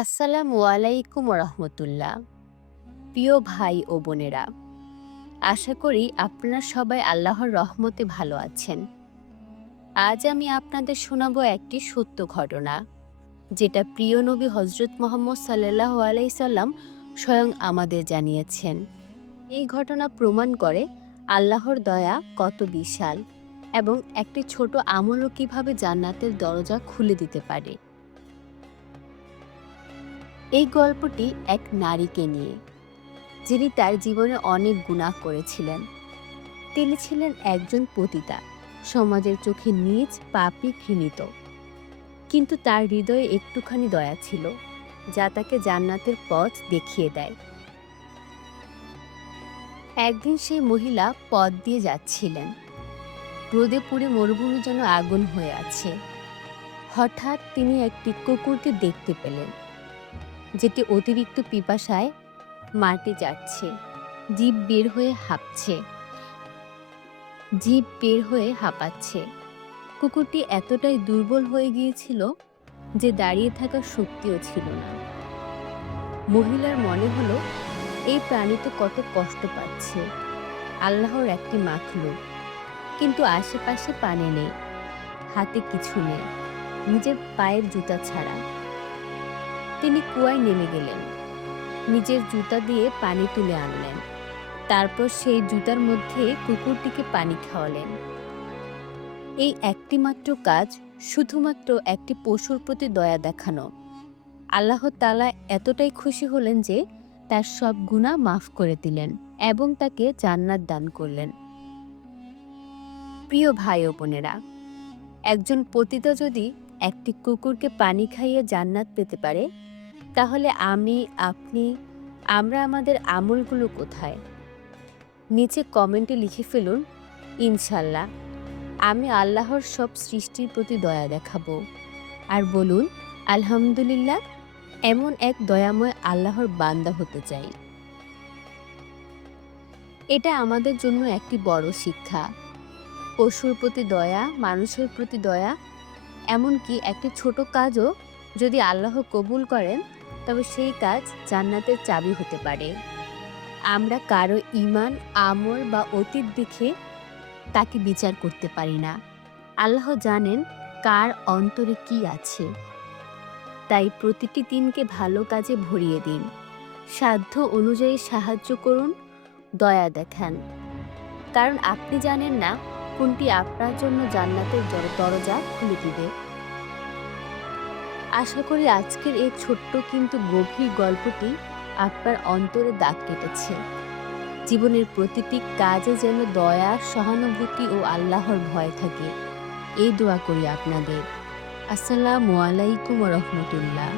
আসসালামু আলাইকুম রহমতুল্লাহ প্রিয় ভাই ও বোনেরা, আশা করি আপনারা সবাই আল্লাহর রহমতে ভালো আছেন। আজ আমি আপনাদের শোনাবো একটি সত্য ঘটনা, যেটা প্রিয় নবী হজরত মোহাম্মদ সাল্লাহ আলাইসাল্লাম স্বয়ং আমাদের জানিয়েছেন। এই ঘটনা প্রমাণ করে আল্লাহর দয়া কত বিশাল এবং একটি ছোট আমলও কীভাবে জান্নাতের দরজা খুলে দিতে পারে। এই গল্পটি এক নারীকে নিয়ে, যিনি তার জীবনে অনেক গুনাহ করেছিলেন। তিনি ছিলেন একজন পতিতা, সমাজের চোখে নিজ পাপি ঘৃণিত। কিন্তু তার হৃদয়ে একটুখানি দয়া ছিল, যা তাকে জান্নাতের পথ দেখিয়ে দেয়। একদিন সেই মহিলা পথ দিয়ে যাচ্ছিলেন। রোদে পুড়ে মরুভূমি যেন আগুন হয়ে আছে। হঠাৎ তিনি একটি কুকুরকে দেখতে পেলেন। যেটি অতিরিক্ত পিপাসায় মাটি যাচ্ছে। জীব বের হয়ে হাঁপছে। জীব বের হয়ে হাঁপাচ্ছে। কুকুরটি এতটাই দুর্বল হয়ে গিয়েছিল যে দাঁড়িয়ে থাকার শক্তিও ছিল না। মহিলার মনে হলো, এই প্রাণী তো কত কষ্ট পাচ্ছে। আল্লাহর একটি মাখলুক কিন্তু আশেপাশে পানি নেই। হাতে কিছু নেই। নিজের পায়ের জুতা ছাড়া। তিনি কুয়ায় নেমে গেলেন। নিজের জুতা দিয়ে পানি তুলে আনলেন। তারপর সেই জুতার মধ্যে কুকুরটিকে পানি খাওয়ালেন। এই একটিমাত্র কাজ শুধুমাত্র একটি পশুর প্রতি দয়া দেখানো। আল্লাহ তালা এতটাই খুশি হলেন যে তার সব গুণা মাফ করে দিলেন এবং তাকে জান্নাত দান করলেন। প্রিয় ভাই ও বোনেরা, একজন পতিতা যদি একটি কুকুরকে পানি খাইয়ে জান্নাত পেতে পারে তাহলে আমি, আপনি, আমরা আমাদের আমলগুলো কোথায়? নিচে কমেন্টে লিখে ফেলুন, ইনশাল্লাহ, আমি আল্লাহর সব সৃষ্টির প্রতি দয়া দেখাবো। আর বলুন, আলহামদুলিল্লাহ, এমন এক দয়াময় আল্লাহর বান্দা হতে চাই। এটা আমাদের জন্য একটি বড় শিক্ষা। পশুর প্রতি দয়া, মানুষের প্রতি দয়া, এমনকি একটি ছোট কাজও যদি আল্লাহ কবুল করেন তবে সেই কাজ জান্নাতের চাবি হতে পারে। আমরা কারও ইমান আমল বা অতীত দেখে তাকে বিচার করতে পারি না। আল্লাহ জানেন কার অন্তরে কি আছে। তাই প্রতিটি দিনকে ভালো কাজে ভরিয়ে দিন। সাধ্য অনুযায়ী সাহায্য করুন, দয়া দেখান। কারণ আপনি জানেন না কোনটি আপনার জন্য জান্নাতের দর- দরজা খুলে দিবে। আশা করি আজকের এই ছোট্ট কিন্তু গভীর গল্পটি আপনার অন্তরে দাগ কেটেছে। জীবনের প্রতিটি কাজে যেন দয়া, সহানুভূতি ও আল্লাহর ভয় থাকে। এই দোয়া করি আপনাদের। আসসালামু আলাইকুম রহমতুল্লাহ।